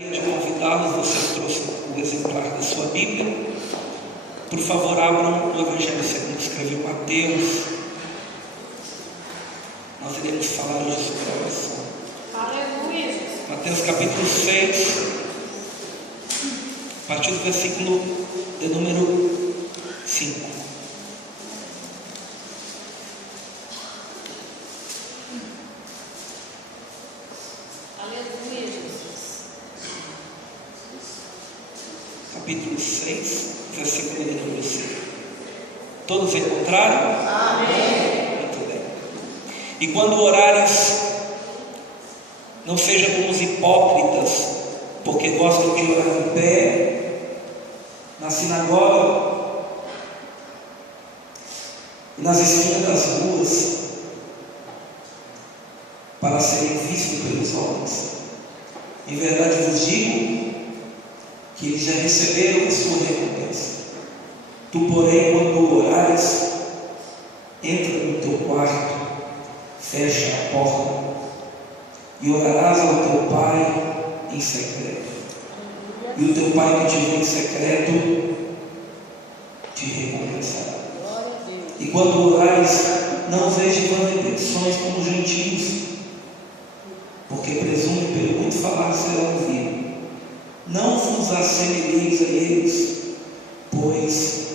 De convidá-los, você trouxe o exemplar da sua Bíblia. Por favor, abram o Evangelho segundo escreveu Mateus. Nós iremos falar hoje sobre a oração. Aleluia. Mateus capítulo 6, a partir do versículo de número 5. Aleluia, Jesus. Capítulo 6, versículo de número 5. Todos encontraram? Amém. Muito bem. E quando orares, não seja como os hipócritas, porque gostam de orar em pé, na sinagoga e nas esquinas das ruas, para serem vistos pelos homens. Em verdade vos digo que eles já receberam a sua recompensa. Tu, porém, quando orares, entra no teu quarto, fecha a porta e orarás ao teu Pai em secreto. E o teu Pai que te vê em secreto te recompensará. E quando orares, não vejas vãs repetições como os gentios, porque presume pelo muito falar serão ouvidos. Não vos assemelheis a eles, pois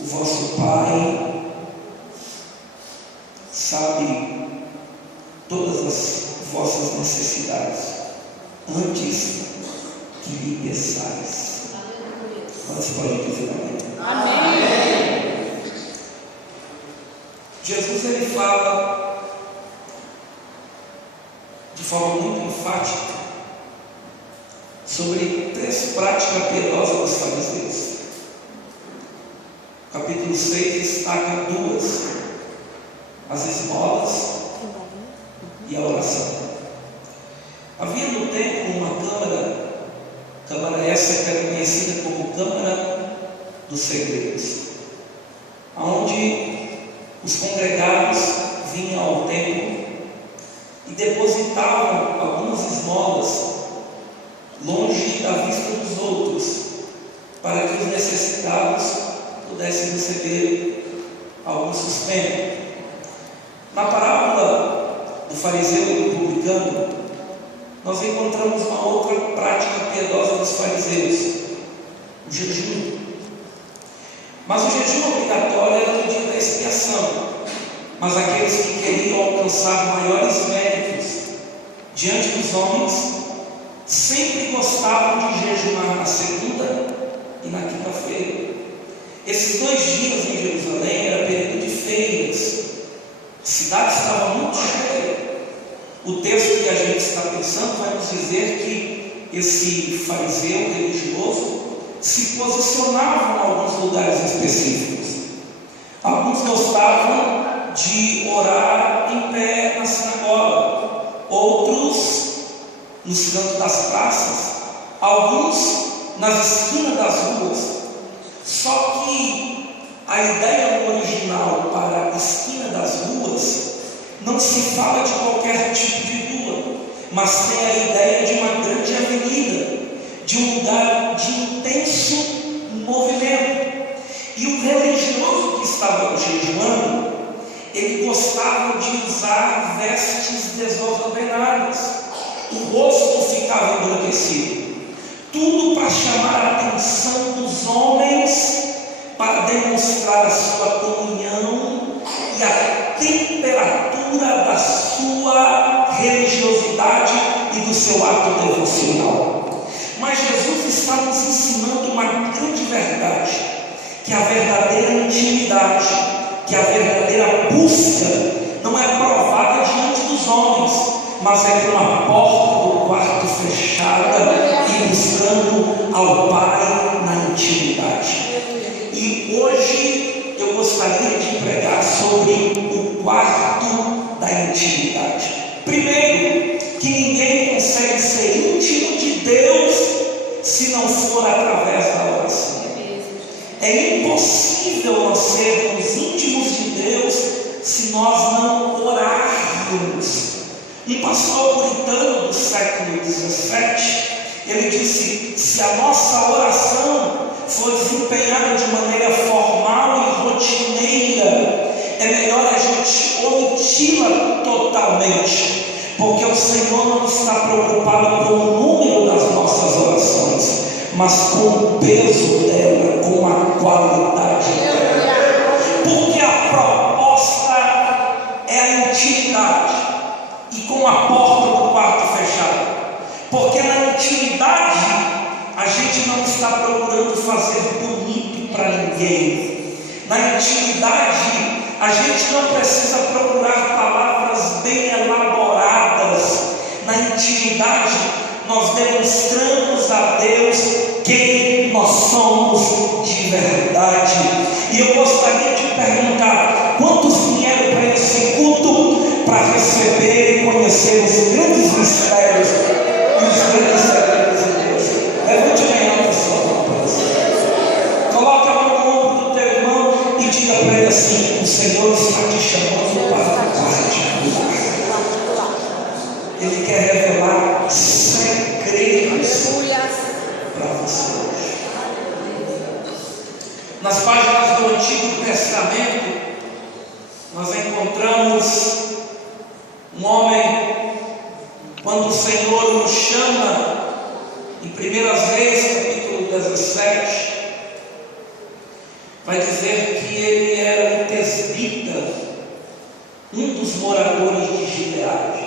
o vosso Pai sabe todas as vossas necessidades, antes que lhe peçais. Quantos podem dizer amém? Amém. Jesus ele fala de forma muito enfática sobre três práticas piedosas dos fariseus. Capítulo 6 destaca duas: as esmolas e a oração. Havia no tempo uma câmara essa que era conhecida como Câmara dos Segredos, onde os congregados vinham ao templo e depositavam algumas esmolas longe da vista dos outros, para que os necessitados pudessem receber algum sustento. Na parábola do fariseu e do publicano, nós encontramos uma outra prática piedosa dos fariseus: o jejum. Mas o jejum obrigatório era no dia da expiação. Mas aqueles que queriam alcançar maiores méritos diante dos homens sempre gostavam de jejuar na segunda e na quinta-feira. Esses 2 dias em Jerusalém era período de feiras. A cidade estava muito cheia. O texto que a gente está pensando vai nos dizer que esse fariseu religioso se posicionava em alguns lugares específicos. Alguns gostavam de orar em pé na sinagoga, outros nos cantos das praças, alguns nas esquinas das ruas. Só que a ideia original para a esquina das ruas não se fala de qualquer tipo de rua, mas tem a ideia de uma grande avenida, de um lugar de intenso movimento. E o religioso que estava jejuando, ele gostava de usar vestes desordenadas, o rosto ficava embranquecido, tudo para chamar a atenção dos homens, para demonstrar a sua comunhão e a temperatura da sua religiosidade e do seu ato devocional. Mas Jesus está nos ensinando uma grande verdade, que a verdadeira intimidade, que a verdadeira busca não é provada diante dos homens, mas é por uma porta do quarto fechada e buscando ao Pai na intimidade. E hoje eu gostaria de pregar sobre o quarto da intimidade. Primeiro, que ninguém consegue ser íntimo de Deus se não for através da oração. É impossível nós sermos íntimos de Deus se nós não orarmos. Um pastor puritano do século XVII, Ele disse: se a nossa oração for desempenhada de maneira formal e rotineira, é melhor a gente omiti-la totalmente, porque o Senhor não está preocupado com o número das nossas orações, mas com o peso dela, com a qualidade dela. Porque a proposta é a intimidade, e com a porta do quarto fechada. Porque na intimidade a gente não está procurando fazer bonito para ninguém. Na intimidade a gente não precisa procurar palavras bem elaboradas. Na intimidade nós demonstramos a Deus quem nós somos de verdade. E eu gostaria de perguntar: quantos vieram para esse culto para receber e conhecer os grandes mistérios e os grandes segredos de Deus? Levante bem alto a sua mão para você. Coloque a mão no ombro do teu irmão e diga para ele assim: o Senhor está te chamando para particular. Ele quer revelar segredos para você hoje. Nas páginas do Antigo Testamento, nós encontramos um homem, quando o Senhor o chama, em 1 Reis, capítulo 17, vai dizer que ele era um tesbita, um dos moradores de Gileade.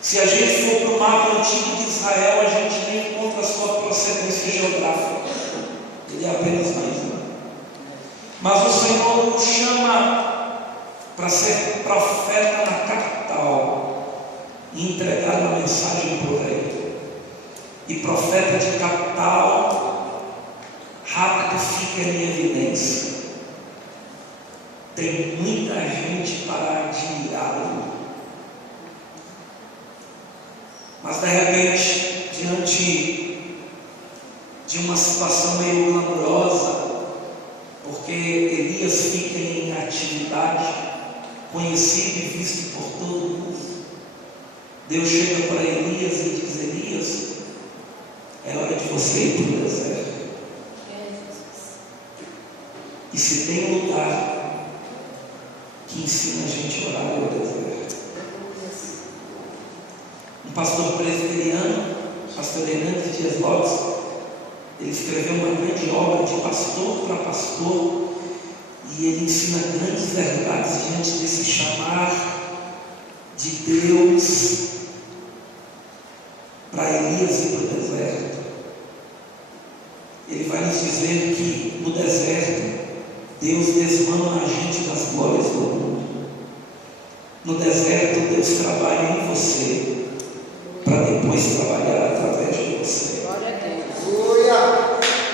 Se a gente for para o mapa antigo de Israel, a gente nem encontra a sua procedência geográfica. Ele é apenas mais um. Mas o Senhor o chama para ser profeta na capital e entregar uma mensagem para o rei. E profeta de capital rápido fica em evidência. Tem muita gente para admirá-lo. Mas de repente, diante de uma situação meio clamorosa, porque Elias fica em atividade, conhecido e visto por todo mundo, Deus chega para Elias e diz: Elias, é hora de você ir para o deserto. E se tem um lugar que ensina a gente a orar, é o deserto. Um pastor presbiteriano, pastor Hernandes Dias Lopes, ele escreveu uma grande obra de pastor para pastor, e ele ensina grandes verdades diante desse chamar de Deus para Elias ir para o deserto. Ele vai nos dizer que no deserto Deus desmama a gente das glórias do mundo. No deserto Deus trabalha em você para depois trabalhar através de você.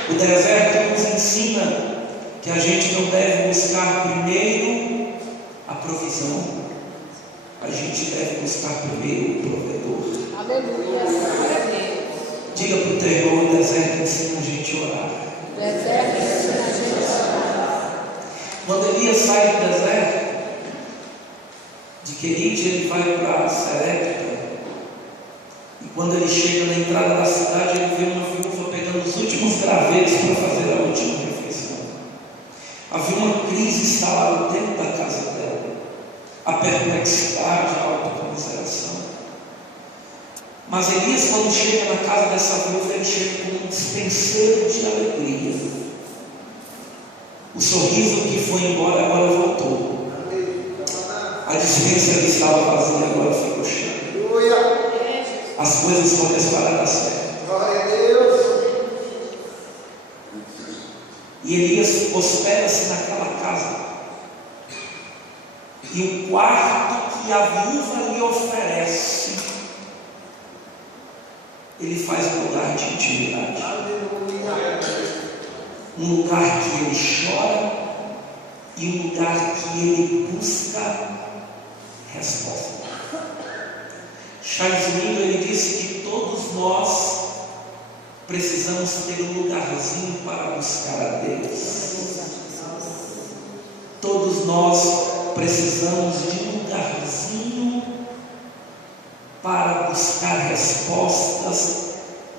O deserto nos ensina que a gente não deve buscar primeiro a provisão, a gente deve buscar primeiro o provedor. Aleluia. Diga para o teu irmão: o deserto ensina a gente a orar. O deserto ensina a gente a orar. Quando Elias sai do deserto de Querite, ele vai para Serepta. E quando ele chega na entrada da cidade, ele vê uma viúva pegando os últimos gravetos para fazer a última refeição. Havia uma crise instalada dentro da casa dela, a perplexidade, a autocomiseração. Mas Elias, quando chega na casa dessa viúva, ele chega com um dispenseiro de alegria. O sorriso que foi embora agora voltou. A dispensa que estava vazia agora ficou cheia. As coisas começaram a dar certo. Glória a Deus. E Elias hospeda-se naquela casa. E o quarto que a viúva lhe oferece, ele faz um lugar de intimidade. Um lugar que ele chora e um lugar que ele busca resposta. Charles Lindo, ele disse que todos nós precisamos ter um lugarzinho para buscar a Deus. Todos nós precisamos de um lugarzinho para buscar respostas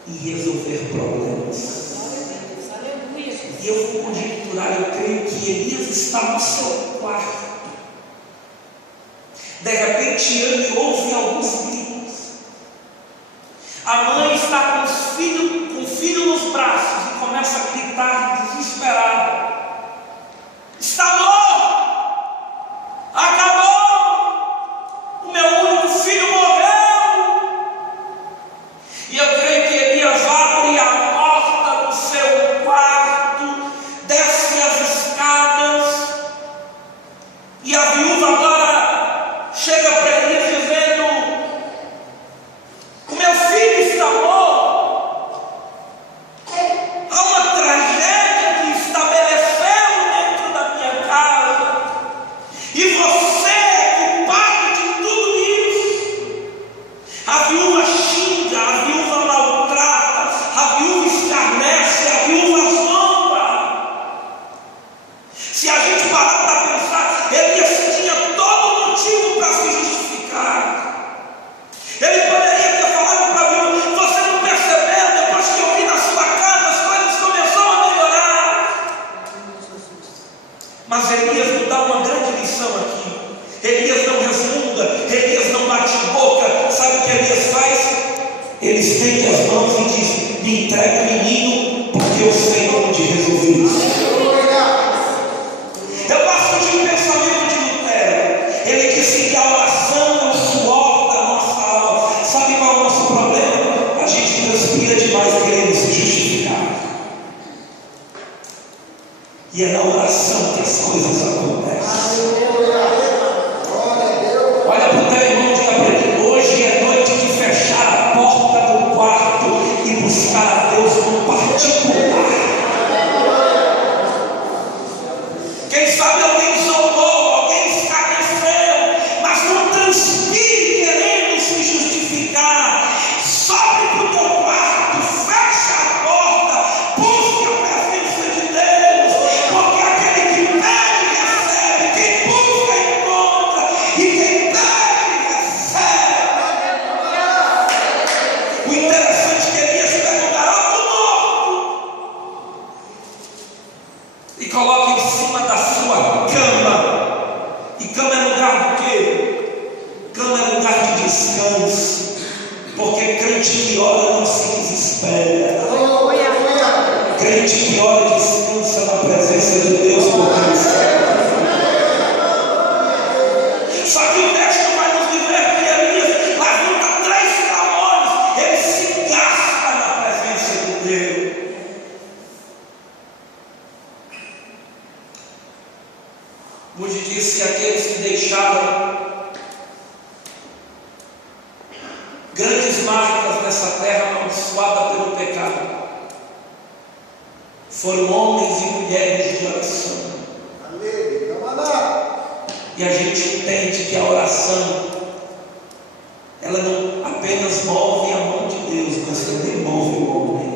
e resolver problemas. Aleluia. E eu vou conjecturar, eu creio que Elias está no seu quarto. De repente ele ouve alguns gritos. A mãe está com o filho nos braços e começa a gritar desesperada: está morto! Acabou! O meu único filho morreu! E eu creio que Elias abre a porta do seu quarto, desce as escadas, e a viúva agora chega para Elias dizendo: o meu filho está morto. Há uma tragédia que estabeleceu dentro da minha casa, e você é culpado de tudo isso. A viúva xinga, a viúva maltrata, a viúva escarnece, a viúva zomba. Se a gente parar para pensar, Elias tinha todo motivo para se justificar. Ele poderia ter falado para a viúva: você não percebeu, depois que eu vim na sua casa, as coisas começaram a melhorar. Mas Elias nos dá uma grande lição aqui. Elias não resmunga, Elias não bate boca. Sabe o que Elias faz? Ele estende as mãos e diz: me entrega o menino, porque eu sei onde resolver isso. Eu gosto de um pensamento de Lutero. Ele disse que a oração é o suor da nossa alma. Sabe qual é o nosso problema? A gente transpira demais querendo se justificar. E é na oração que as coisas acontecem. Olha para o teu irmão e diga para ele: hoje é noite de fechar a porta do quarto e buscar a Deus no particular. Quem sabe alguém zombou, alguém escarneceu, mas não transpire querendo se justificar. Sobe para o teu quarto, fecha a porta, busque a presença de Deus, porque aquele que pede recebe, quem busca encontra, e quem pede recebe. O interessante é que Elias pega um garoto morto e coloca em cima da sua cama. E cama é lugar do quê? Cama é lugar de descanso, porque crente que ora não se desespera. Crente que ora descansa na presença de Deus, porque só que o texto vai nos dizer que Elias levanta 3 calores, ele se gasta na presença de Deus. Hoje diz que aqueles que deixaram grandes marcas nessa terra amaldiçoada pelo pecado foram homens e mulheres de oração. E a gente entende que a oração, ela não apenas move a mão de Deus, mas também move o homem.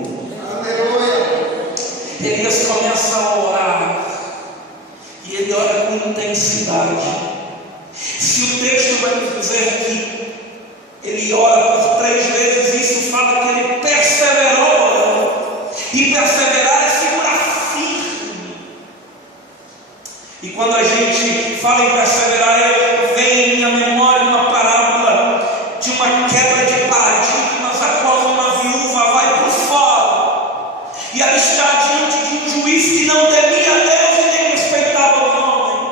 Elias começa a orar, e ele ora com intensidade. Se o texto vai nos dizer que ele ora por 3 vezes, isso fala que ele perseverou. E perseverar é segurar firme. E quando a gente fala em perseverar, vem em minha memória uma parábola de uma quebra de paradigmas, a qual uma viúva vai por fora, e ela está diante de um juiz que não temia a Deus e nem respeitava os homens.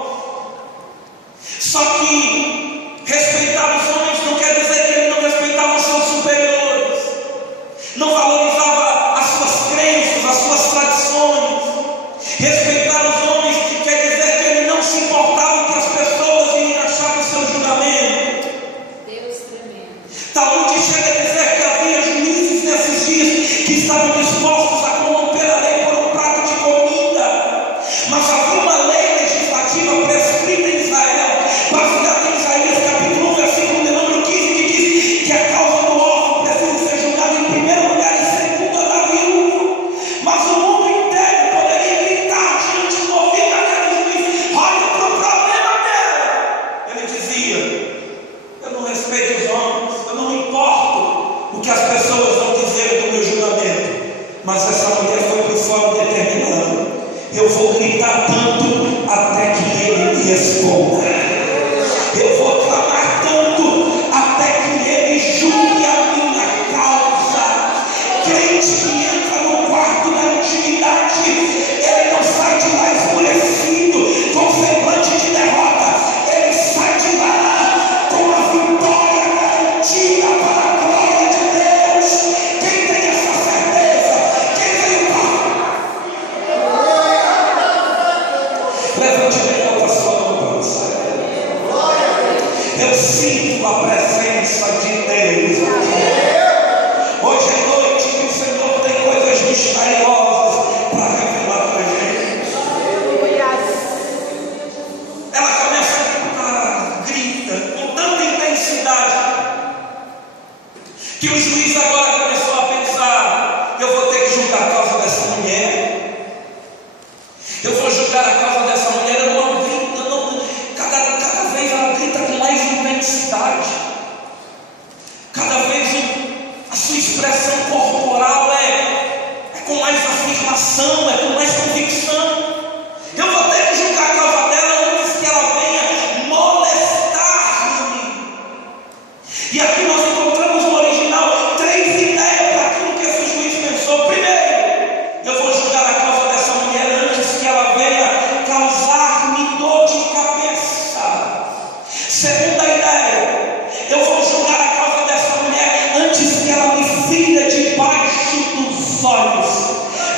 Só que respeitar os homens não quer dizer que ele não respeitava os seus superiores, não valorizava as suas crenças, as suas tradições. Respeitar os homens quer dizer que ele não se importava com as pessoas iriam achar do seu julgamento. Deus tremendo. Talmud chega a dizer que havia juízes nesses dias que estavam dispostos a corromper a lei por um prato de comida, mas havia uma lei legislativa prescrita em Israel, baseada em Isaías capítulo 1, versículo de número 15, que diz que a causa do órfão precisa ser julgada em primeiro lugar e segundo a da viúva. Mas o mundo inteiro poderia gritar diante do ouvido daquele juiz: olha para o problema dela. Ele dizia: eu não respeito os homens, eu não me importo o que as pessoas vão dizer do meu julgamento. Mas essa mulher foi para o fórum determinando: eu vou gritar tanto até que ele me responda. Eu vou clamar tanto até que ele julgue a minha causa. Crente que entra no quarto da intimidade, ele não sai de lá esmurecido, com semblante de derrota. Ele sai de lá com a vitória garantida para a glória de Deus. Quem tem essa certeza? Quem tem o carro? Levante bem alta a sua mão para o céu. Eu sinto a presença de Deus aqui. Hoje é noite que o Senhor tem coisas misteriosas para revelar para a gente. Ela começa a gritar, grita com tanta intensidade que o juiz agora começou a pensar: eu vou ter que julgar a causa dessa mulher. Eu vou julgar a causa dessa mulher. Eu não grito, cada vez ela grita com mais intensidade. Cada vez a sua expressão corporal é com mais afirmação, é com mais convicção. Eu vou ter que julgar a causa dela antes que ela venha molestar-me. E aqui nós encontramos no original 3 ideias para aquilo que esse juiz pensou. Primeiro, eu vou julgar a causa dessa mulher antes que ela venha causar-me dor de cabeça. Segunda ideia, eu vou julgar a causa dessa mulher antes que ela me fira debaixo dos olhos.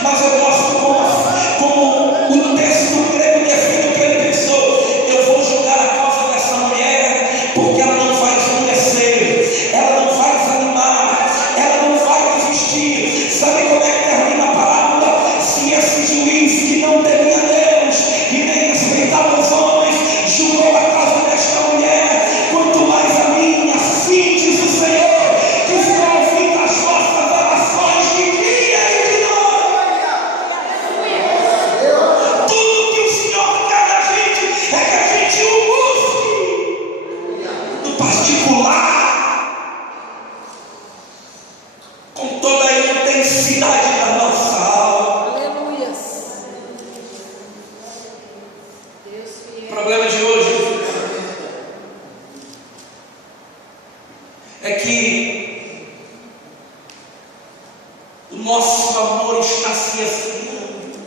Mas eu gosto como o texto grego define o que ele pensou: eu vou julgar a causa dessa mulher porque ela não vai esmorecer, ela não vai desanimar, ela não vai desistir. Sabe como é que termina a parábola? Se esse juiz que não temia Deus e nem respeitava os homens julgou a causa desta mulher, quanto mais a minha, assim diz o Senhor, que está ouvindo as vossas orações de dia e de noite. Tudo que o Senhor quer da gente é que a gente o busque no particular, com toda a intensidade da nossa alma. Aleluia. Deus O fiel. problema de hoje é que o nosso amor está se esfriando.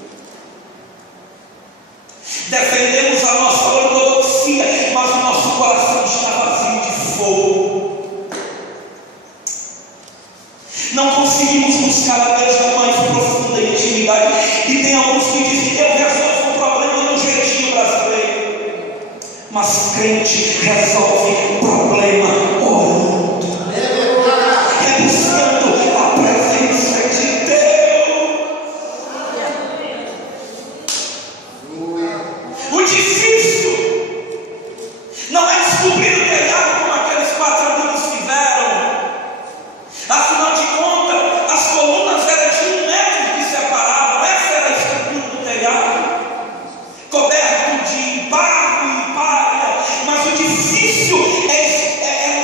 Defendemos a nossa ortodoxia, mas o nosso coração está vazio de fogo. Não conseguimos buscar a Deus na mais profunda intimidade. E tem alguns que dizem que eu resolvo o problema no jeitinho brasileiro. Mas crente resolve o problema orando, buscando a presença de Deus. O difícil não é descobrir o telhado como aqueles 4 amigos fizeram. Afinal de contas, as colunas eram de 1 metro que separavam. Essa era a estrutura do telhado, coberto de barro e palha. Mas o difícil é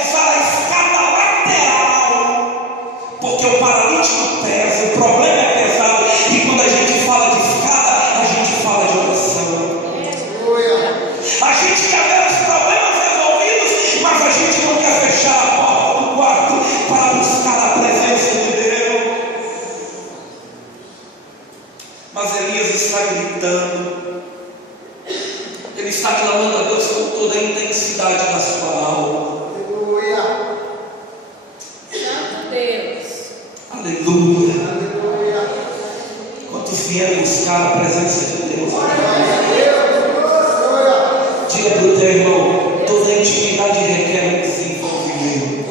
usar a escada lateral, porque o paralítico pesa, o problema é pesado. E quando a gente fala de escada, a gente fala de oração. A gente quer ver os problemas resolvidos, mas a gente não quer fechar a porta do quarto para buscar a presença de Deus. Mas Elias está gritando, ele está clamando a Deus com toda a intensidade da sua alma. Santo Deus. Aleluia. Quantos vieram buscar a presença de Deus? Diga para o teu irmão: toda intimidade requer desenvolvimento.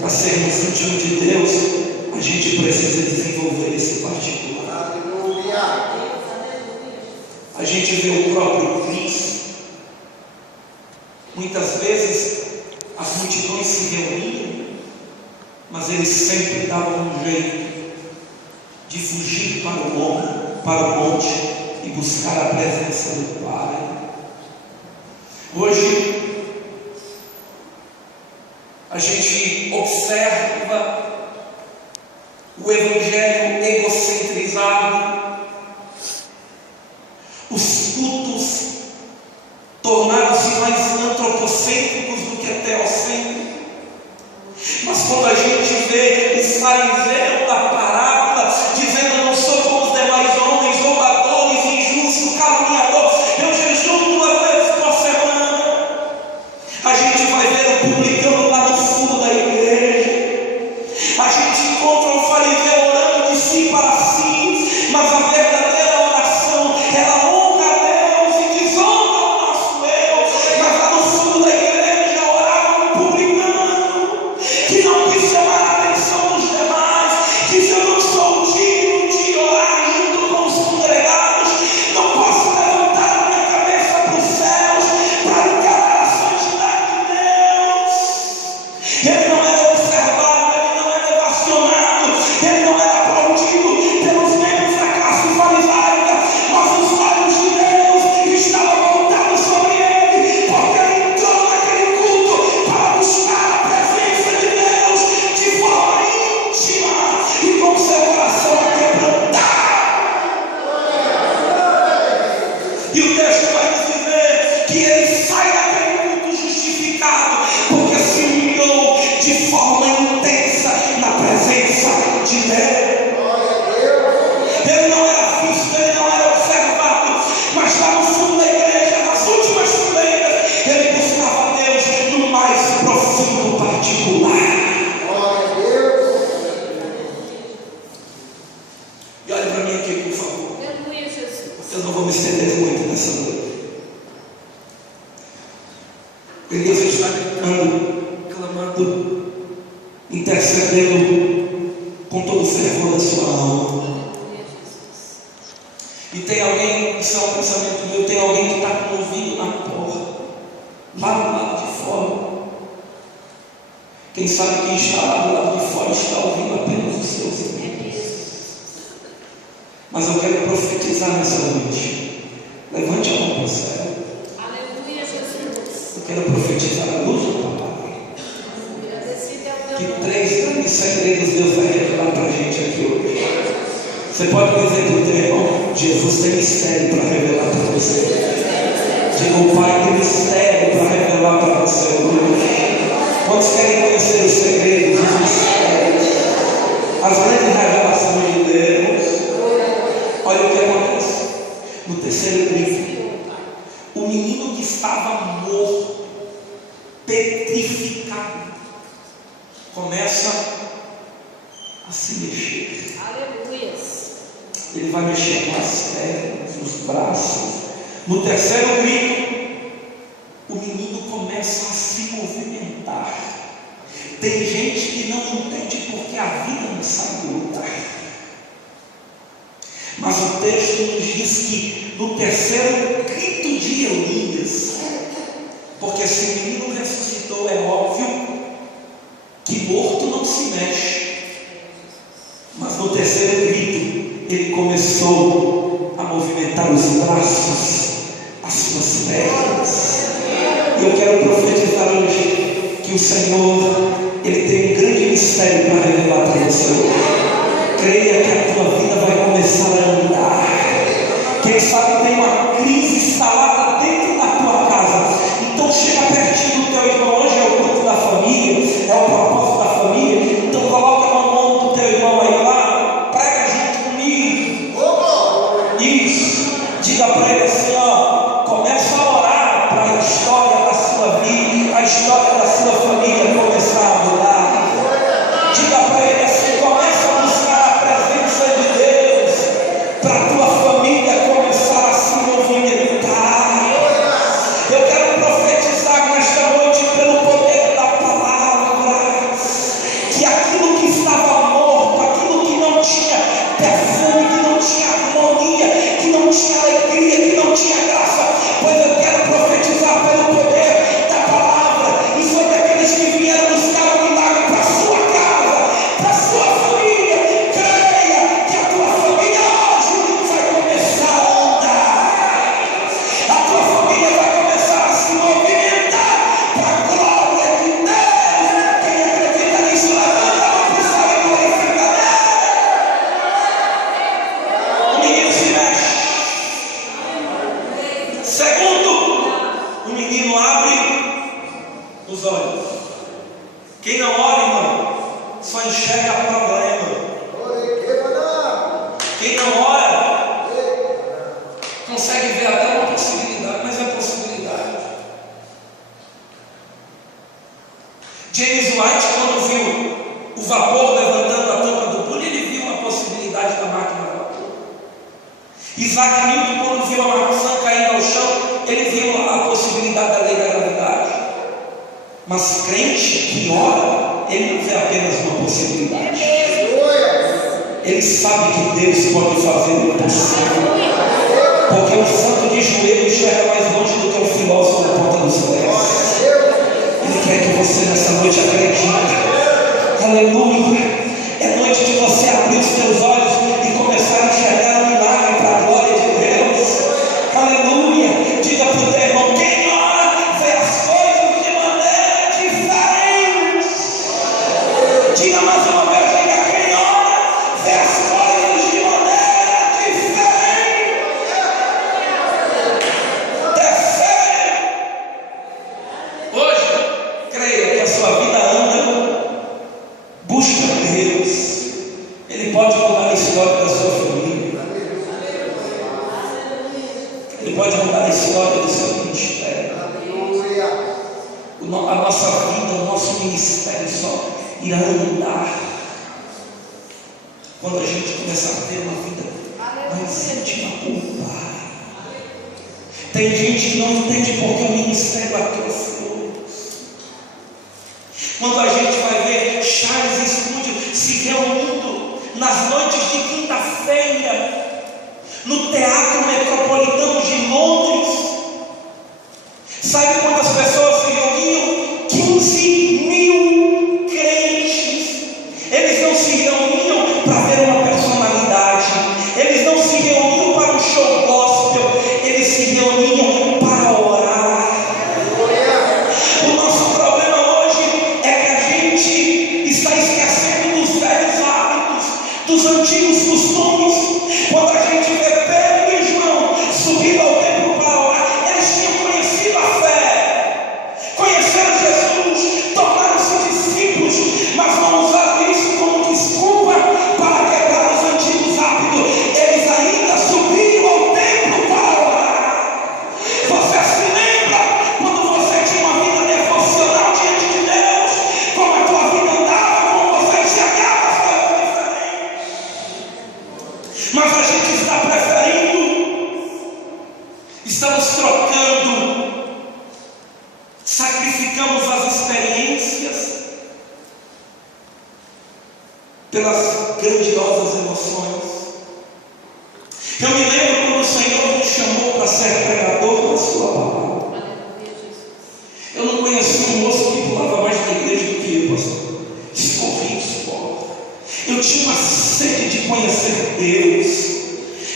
Para sermos íntimos de Deus, a gente precisa desenvolver esse particular. A gente vê o próprio Cristo. Muitas vezes as multidões se reuniam, mas eles sempre davam um jeito de fugir para o monte e buscar a presença do Pai. Hoje a gente observa o evangelho egocentrizado, os cultos tornaram-se mais antropocêntricos do que teocêntricos. Mas quando a gente vê o fariseu da parábola dizendo: eu não sou como os demais homens, roubadores, injustos, caluniadores, eu jejuo 2 vezes por semana, a gente vai ver o publicano lá no fundo da igreja. A gente encontra o fariseu orando de si para si, mas a verdadeira oração, ela honra a Deus e desonra o nosso eu. Mas lá no fundo da igreja orava um publicano que não quis chamar a atenção dos demais, que eu não sou digno de orar junto com os congregados, não posso levantar a minha cabeça para os céus para encarar a santidade de Deus. Ele não era observado, ele não era ovacionado, ele não era aplaudido pelos membros da classe farisaica, mas os olhos de Deus estavam voltados sobre ele, porque ele entrou naquele culto para buscar a presença de Deus de forma íntima e com seu coração quebrantado. E o texto vai nos dizer que ele sai daquele culto justificado, porque se humilhou de forma intensa na presença de Deus. Ele não era visto, ele não era observado, mas lá no fundo da igreja, nas últimas fileiras, ele buscava a Deus no mais profundo particular. E olhe para mim aqui, por favor. Aleluia, Jesus. Eu não vou me estender muito nessa noite. Deus está gritando, clamando, intercedendo com todo o fervor da sua alma. Aleluia, Jesus. E tem alguém, isso é um pensamento meu, tem alguém que está com o ouvido na porta, lá do lado de fora. Quem sabe quem está lá do lado de fora está ouvindo apenas os seus irmãos. Mas eu quero profetizar nessa noite. Levante a mão para o céu. Aleluia, Jesus. Eu quero profetizar a luz da palavra. Agradecido é o Que teu nome. 3 grandes segredos Deus vai revelar para a gente aqui hoje. Você pode dizer para o teu irmão: Jesus tem mistério para revelar para você. Diga: o Pai tem mistério para revelar para você hoje. Quantos querem conhecer os segredos, os mistérios, as grandes revelações de Deus? Olha o que acontece. No terceiro grito, o menino que estava morto, petrificado, começa a se mexer. Aleluia. Ele vai mexer com as pernas, os braços. No terceiro grito, o menino começa a se movimentar. Tem gente que não entende porque a vida não sai do lugar. Mas o texto nos diz que no terceiro grito de Elias, porque se o menino ressuscitou, é óbvio que morto não se mexe. Mas no terceiro grito, ele começou a movimentar os braços, as suas pernas. E eu quero profetizar hoje que o Senhor, Ele tem um grande mistério para revelar para você. Creia que a tua vida vai começar a andar. Quem sabe tem uma crise instalada dentro da tua casa. Então chega pertinho do teu irmão. Hoje é o culto da família, é o propósito da família. Então coloca a mão do teu irmão aí lá, prega junto comigo. Isso. Diga para ele assim, ó, começa a orar para a história da sua vida, a história da sua família começar a mudar. Diga para ele assim, começa a buscar a presença de Deus. só enxerga problema. Quem não ora consegue ver até uma possibilidade, mas é possibilidade. James White, quando viu o vapor levantando a tampa do bule, ele viu uma possibilidade da máquina a vapor. Isaac Newton, quando viu a maçã caindo ao chão, ele viu a possibilidade da lei da gravidade. Mas crente que ora, ele não vê apenas uma possibilidade. Ele sabe que Deus pode fazer o impossível. Porque o santo de joelho enxerga mais longe do que o filósofo na ponta dos pés. Ele quer que você nessa noite acredite. Aleluia. É noite de você abrir os teus olhos e começar a enxergar um milagre para a glória de Deus. Aleluia. Diga para o teu irmão: quem ora vê as coisas de maneira diferente. Diga mais uma vez: diga, quem ora vê as coisas de maneira diferente. Terceiro, hoje, creia que a sua vida anda, busca Deus. Ele pode mudar a história da sua família. Ele pode mudar a história do seu ministério. A nossa vida, o nosso ministério só irá andar quando a gente começar a ter uma vida mais íntima com o Pai. Tem gente que não entende porque o ministério atrofiou. Quando a gente vai ver Charles Spurgeon se reunindo nas noites de quinta-feira no Teatro Metropolitano de Londres, sabe quantas pessoas se reuniam? 15.000 crentes. Eles não se reuniam para ver uma personalidade, eles não se reuniam para um show gospel, eles se reuniam para orar. O nosso problema hoje é que a gente está esquecendo dos velhos hábitos, dos antigos costumes. Quando a gente vê Pedro e João subindo ao templo para orar, eles tinham conhecido a fé, conheceram Jesus, tornaram-se discípulos, mas não usaram isso como desculpa para quebrar os antigos hábitos. Eles ainda subiram ao templo para orar. Você se lembra quando você tinha uma vida devocional diante de Deus? Como a tua vida andava, como você enxergava as coisas diferentes. Mas a gente está preferindo, estamos trocando, sacrificamos as experiências pelas grandiosas emoções. Eu me lembro quando o Senhor me chamou para ser pregador da sua palavra. Eu não conhecia um moço que pulava mais na igreja do que eu, pastor. Escorri os povos. Eu tinha uma sede de conhecer Deus.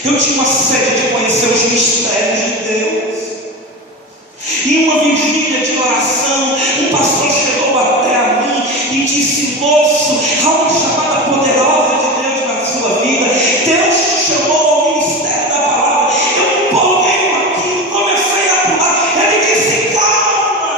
Eu tinha uma sede de conhecer os mistérios de Deus. Em uma vigília de oração, um pastor chegou até a mim e disse: moço, há uma chamada poderosa de Deus na sua vida. Deus te chamou ao ministério da palavra. Eu me empolguei com aquilo, comecei a pular. Ele disse: calma,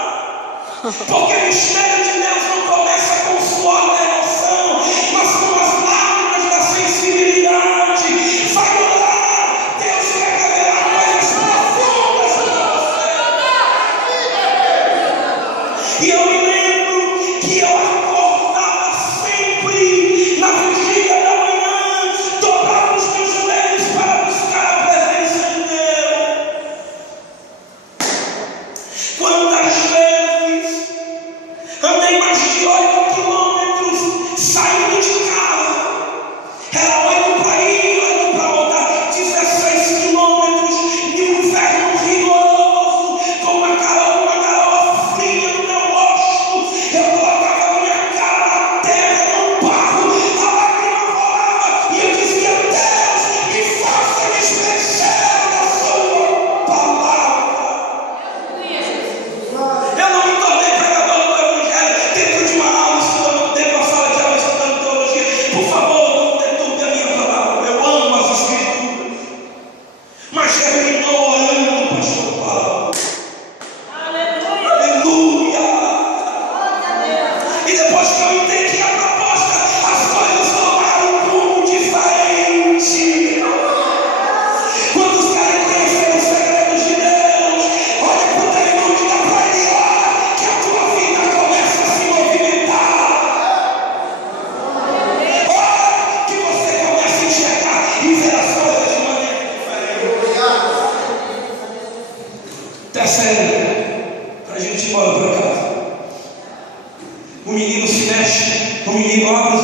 porque o mistério de Deus não começa com o suor da emoção, mas com as lágrimas da sensibilidade. Vai orar, Deus quer revelar coisas profundas para você. E eu me lembro que eu acordava sempre na vigília da manhã, dobrava os meus joelhos para buscar a presença de Deus. Quantas vezes andei mais de 8 quilômetros saindo de casa? Era 8 para ir, 8 para voltar, 16 quilômetros de um inverno rigoroso, com uma garoa fria no meu rosto. Eu colocava minha cara na terra, no barro, a lágrima rolava e eu dizia: Deus, me faça despregar da sua palavra. Eu não me tornei pregador do Evangelho dentro de uma aula estudando, dentro de uma sala de aula estudando teologia. Por favor, não deturpe a minha palavra. Eu amo as Escrituras. Mas terminou orando o pastor Paulo. Aleluia! E depois que eu entendi a proposta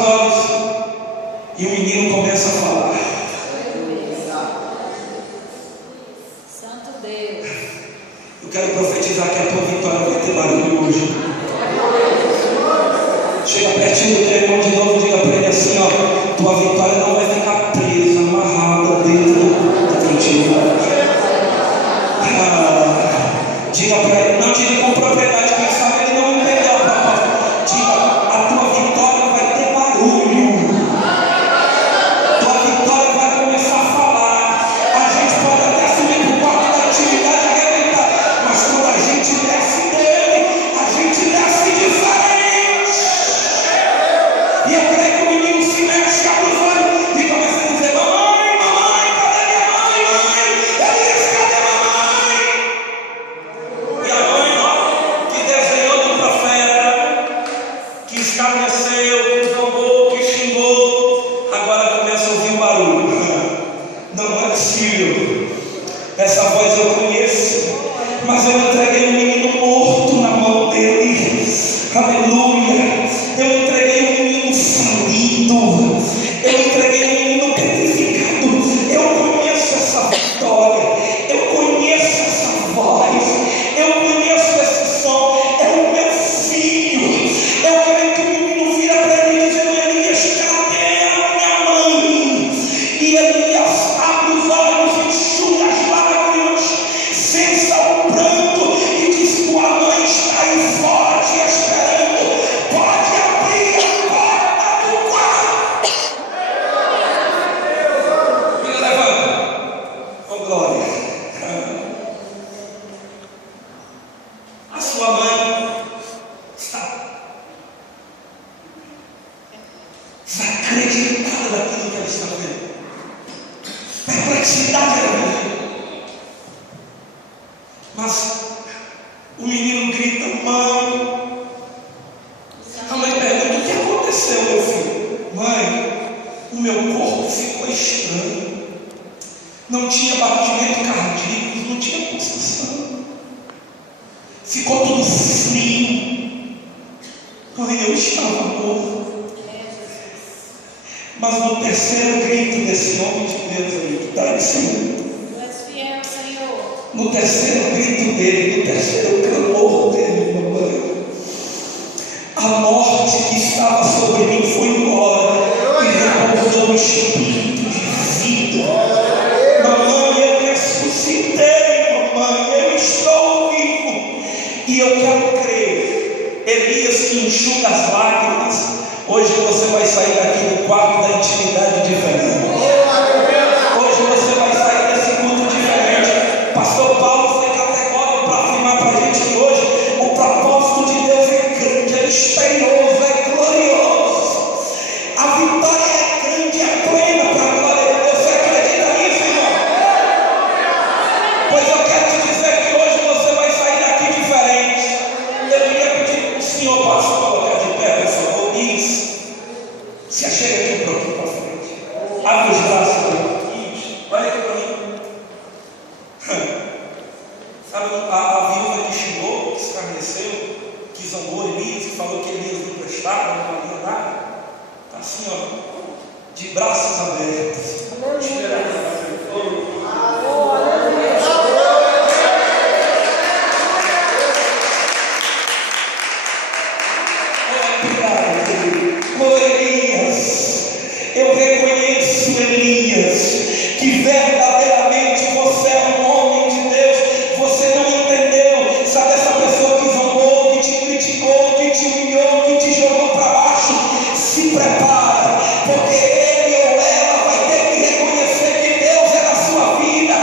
olhos e o menino começa a falar. Santo Deus. Eu quero profetizar que a tua vitória vai ter barulho hoje. Chega pertinho do teu irmão de novo e diga para ele assim, ó, tua vitória não vai ficar presa, amarrada dentro da tua intimidade. Diga para ele, não diga com propriedade, quem sabe ele não entendeu a palavra. Diga, a tua vitória vai ter barulho. Tua vitória vai começar a falar. A gente pode até subir para o quarto da intimidade e arrebentar, mas quando a gente desce dele, a gente desce diferente. E eu creio que o menino se mexe, abre os olhos e começa a dizer, mamãe, mamãe, cadê minha mãe, mãe? Elias, cadê mamãe? E a mãe, ó, que desenhou do profeta, que escarneceu, que zombou, que xingou, agora começa a ouvir o barulho. Não é possível. Essa voz eu conheço, mas eu entreguei um menino morto na mão dele. Aleluia. Eu entreguei um menino falido. Eu entreguei um menino petrificado. Eu conheço essa vitória. Eu conheço essa voz. Eu conheço esse som. É o meu filho. Eu quero que o menino vira para ele dizendo, Elias, cadê a minha mãe? E Elias abre os olhos, enxuga as lágrimas, sensa o pranto e diz, tua mãe está aí fora te esperando. Pode abrir a porta do quarto. Filho, levanta. Oh, glória. A sua mãe está desacreditada daquilo que ela está vendo. Perplexidade era mesmo. Mas o menino grita, mãe. A mãe pergunta, o que aconteceu, meu filho? Mãe, o meu corpo ficou estranho. Não tinha batimento cardíaco, não tinha pulsação. Ficou tudo frio. Mãe, eu estava morto. Mas no terceiro grito desse homem de Deus aí, que está em cima, Tu és fiel, Senhor. no terceiro grito dele, no terceiro clamor dele, mamãe, a morte que estava sobre mim foi embora e repousou o espírito de vida. Mamãe, eu ressuscitei, mamãe, eu estou vivo. E eu quero crer, Elias que enxuga as lágrimas, hoje você vai sair daqui do quarto da intimidade diferente. Hoje você vai sair desse culto diferente. Pastor Paulo foi categórico para afirmar para a gente que hoje o propósito de Deus é grande, é misterioso, é glorioso. A vitória é grande, é plena para a glória de Deus. Você acredita nisso, irmão? Pois eu quero te dizer que hoje você vai sair daqui diferente. Eu queria pedir para o senhor, pode se colocar de pé, por favor. Isso. Se achega aqui um pouquinho para frente. Abre os braços para mim. Olha aqui para mim. Sabe, a viúva que xingou, que escarneceu, que zombou Elias, que falou que Elias não prestava, não valia nada, está assim, ó, de braços abertos, esperando. Eu reconheço, Elias, que verdadeiramente você é um homem de Deus. Você não entendeu, sabe, essa pessoa que zombou, que te criticou, que te humilhou, que te jogou para baixo. Se prepara, porque ele ou ela vai ter que reconhecer que Deus é na sua vida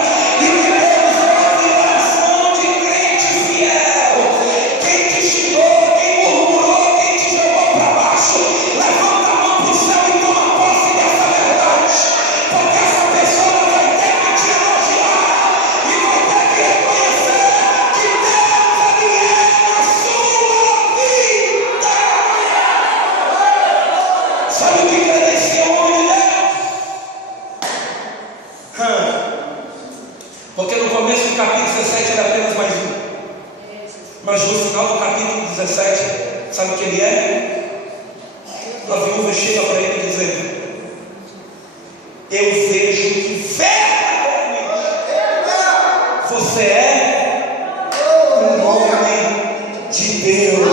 e que Deus é uma geração de crente fiel. Quem te xingou, quem murmurou, quem te jogou para baixo, levanta a mão para o céu e toma posse dessa verdade, porque essa pessoa vai ter que te elogiar e vai ter que reconhecer que Deus ele é na sua vida. Sabe o que credencia o homem de Deus? Porque no começo do capítulo 17 era apenas mais um, mas no final do capítulo 17, sabe o que ele é? A viúva chega para ele dizendo: eu vejo que verdadeiramente você é um homem de Deus.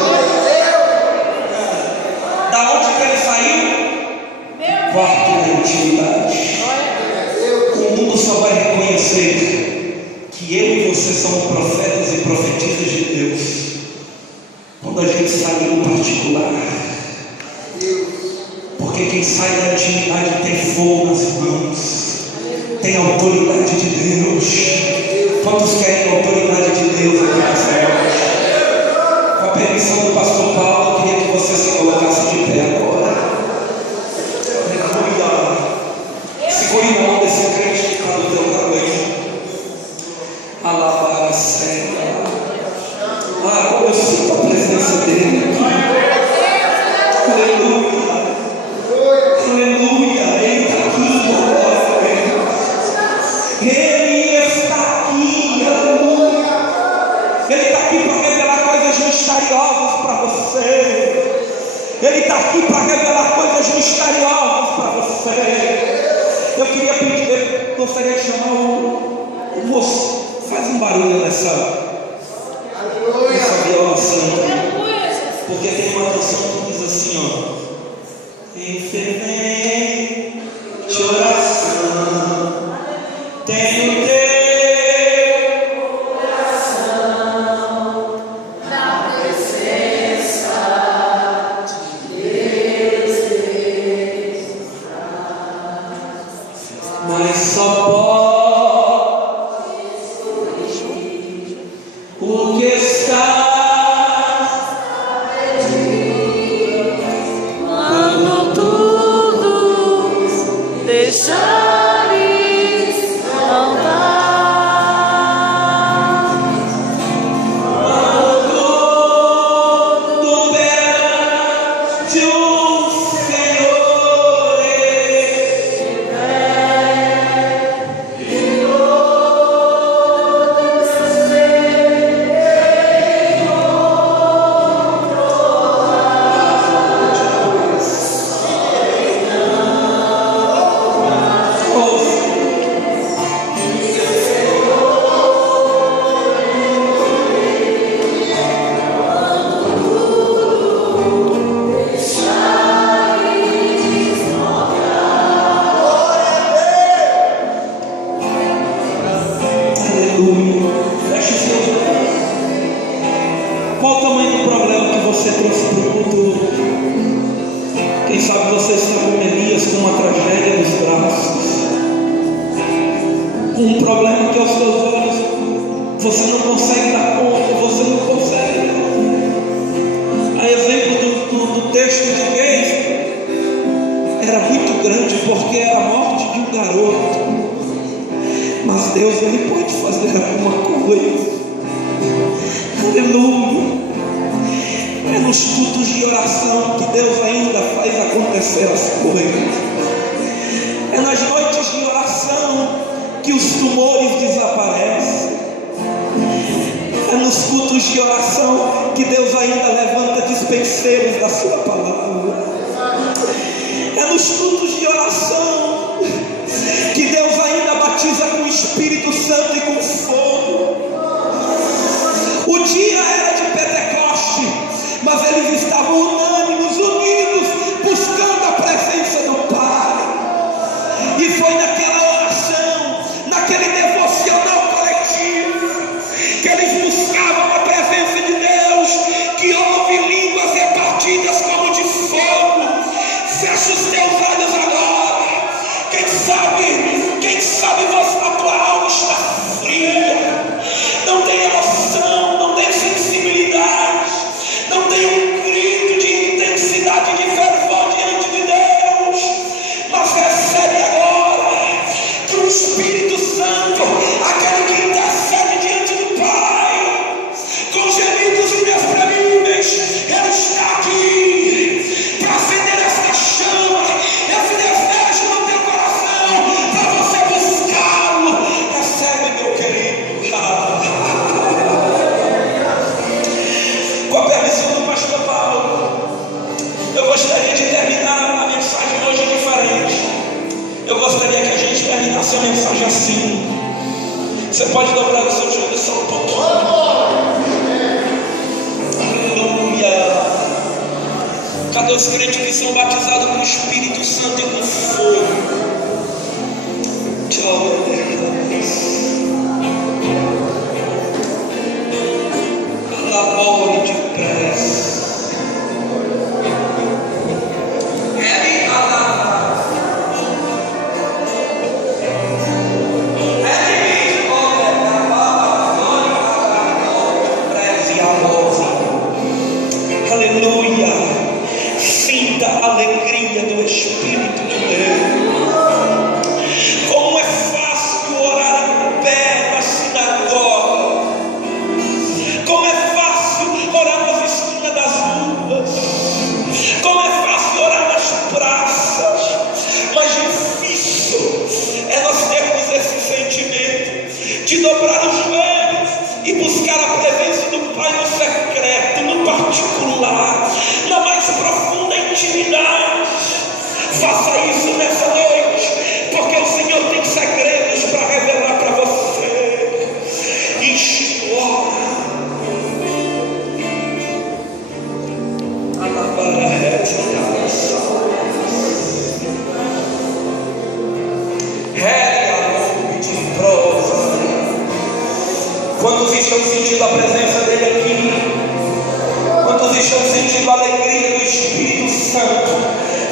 Da onde que ele saiu? Quarto da intimidade. O mundo só vai reconhecer que eu e você somos profetas e profetisas de Deus quando a gente sai do particular. Porque quem sai da intimidade tem fogo nas mãos, tem autoridade de Deus. Quantos querem a autoridade de Deus aqui nessa noite? Com a permissão do pastor Paulo, eu queria que você se colocasse de pé agora. Aleluia. Segure na mão desse crente que está do teu tamanho. Alabara a cena. Ah, como eu sinto a presença dele aqui. Aleluia. Aleluia. Ele está aqui agora. Ele está aqui. Aleluia. Ele está aqui para revelar coisas misteriosas para você. Ele está aqui para revelar coisas misteriosas para você. Eu queria pedir, eu gostaria de chamar o moço. Faz um barulho nessa viola santa. Porque tem uma canção que diz assim, ó: enfermei de oração, tenho teu coração na presença de Deus, mas só o que está quando tudo deixares faltar, quando tudo perante o Senhor feche os seus olhos. Qual o tamanho do problema que você trouxe para o culto? Quem sabe você está como Elias, com uma tragédia nos braços, com um problema que aos seus olhos você não consegue dar conta, você não consegue. A exemplo do texto de Reis, era muito grande porque era a morte de um garoto. Mas Deus, Ele pode fazer alguma coisa. Aleluia. É nos cultos de oração que Deus ainda faz acontecer as coisas. É nas noites de oração que os tumores desaparecem. É nos cultos de oração que Deus ainda levanta dispenseiros da sua palavra. É nos cultos de oração que Deus ainda batiza com o Espírito Santo e com fogo. O dia era de Pentecoste, mas eles estavam unânimes, unidos, buscando a presença do Pai. E foi naquela oração, naquele devocional coletivo, que eles buscavam a presença de Deus, que houve línguas repartidas como de fogo. Fecha os teus olhos agora. Quem sabe a tua alma está fria, não tem emoção, não tem sensibilidade, não tem um grito de intensidade, de fervor diante de Deus, mas recebe agora que o Espírito Santo, aquele que intercede diante do Pai, com gemidos inexprimíveis, Ele está aqui para acender esta chama, esse desejo no teu coração, para você buscá-lo. essa mensagem assim. Você pode dobrar o seu joelho só um pouquinho. Aleluia. Cadê os crentes que são batizados com o Espírito Santo e com fogo? Glória a Deus. Labore de pressa. Aleluia. Sinta a alegria do Espírito de Deus. Como é fácil orar a pé na sinagoga. Como é fácil orar nas esquinas das ruas. Como é fácil orar nas praças. Mas difícil é nós termos esse sentimento de dobrar os joelhos e buscar a presença do Pai no secreto, no particular, na mais profunda intimidade. Faça isso nessa noite, porque o Senhor tem segredos para revelar para você. Explora. Quantos estão sentindo a presença dele aqui? Quantos estão sentindo a alegria do Espírito Santo?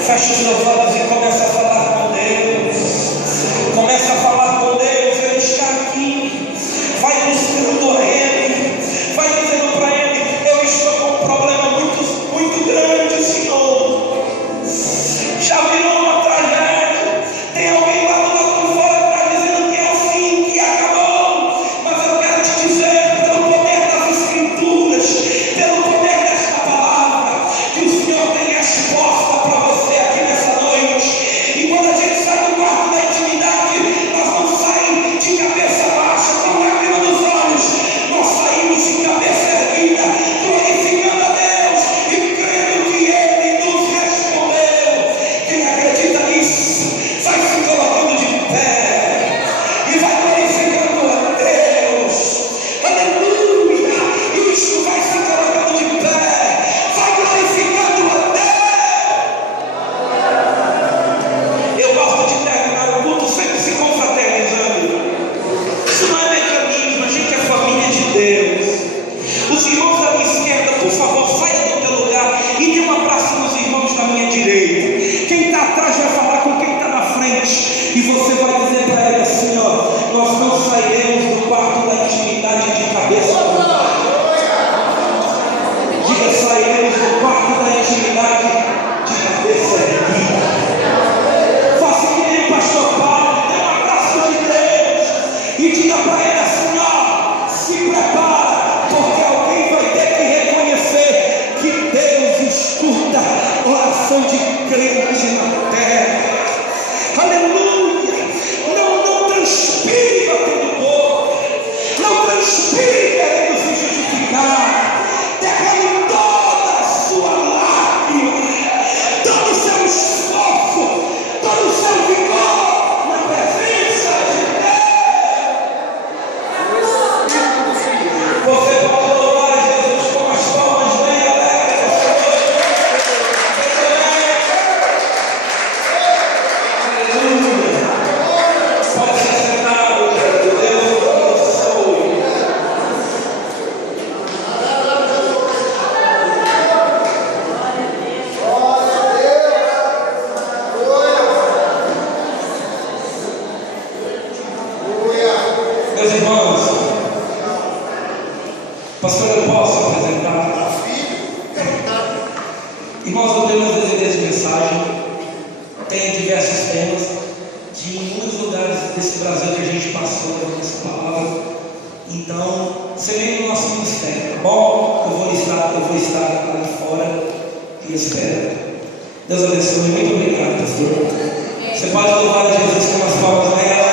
Feche os seus olhos e começa a falar com Deus. Começa a falar com Deus. Ele está aqui. Vai buscando Ele. Vai dizendo para Ele: eu estou com um problema muito grande, Senhor. Já virou uma tragédia. Tem alguém lá do lado de fora que está dizendo que é o fim, que acabou. Mas eu quero te dizer, pelo poder das Escrituras, pelo poder desta palavra, que o Senhor tem resposta para você aqui nessa noite. E quando a gente sai do quarto da intimidade, nós não saímos de cabeça baixa, com lágrima nos olhos. Nós saímos de cabeça erguida, glorificando a Deus e crendo que Ele nos respondeu. Quem acredita nisso, vai se colocando de pé e vai glorificando a Deus. Aleluia! Isso, vai se colocando de pé, vai glorificando a Deus. Eu gosto de terminar o culto sempre se confraternizando. Isso não é mecanismo, a gente é família de Deus. Os irmãos da minha esquerda, por favor, saia do teu lugar e dê um abraço nos irmãos da minha direita. Quem está atrás vai falar com quem está na frente, e você vai dizer para ele assim: ó, nós não sairemos do quarto da intimidade de cabeça baixa. Diga: sairemos do quarto da intimidade de cabeça erguida. Faça que nem o pastor Paulo, dê um abraço de Deus e diga para ele assim: ó, se prepara, porque alguém vai ter que reconhecer que Deus escuta oração de crente na terra. Aleluia! Não transpire batendo boca, não transpire querendo se justificar. Derrame toda a sua lágrima, todo o seu esforço, todo o seu vigor na presença de Deus. Você pode louvar a Jesus com as palmas bem alegres essa noite. Aleluia. Pode ser sentado, Deus abençoe. Meus irmãos, pastor, eu posso apresentar? Irmãos, eu tenho umas ideias de mensagem. Tem diversos temas de muitos lugares desse Brasil que a gente passou com essa palavra. Então, você vem no nosso ministério, tá bom? Eu vou estar lá de fora e espero. Deus abençoe. Muito obrigado, pastor. Você pode louvar a Jesus com as palmas, né?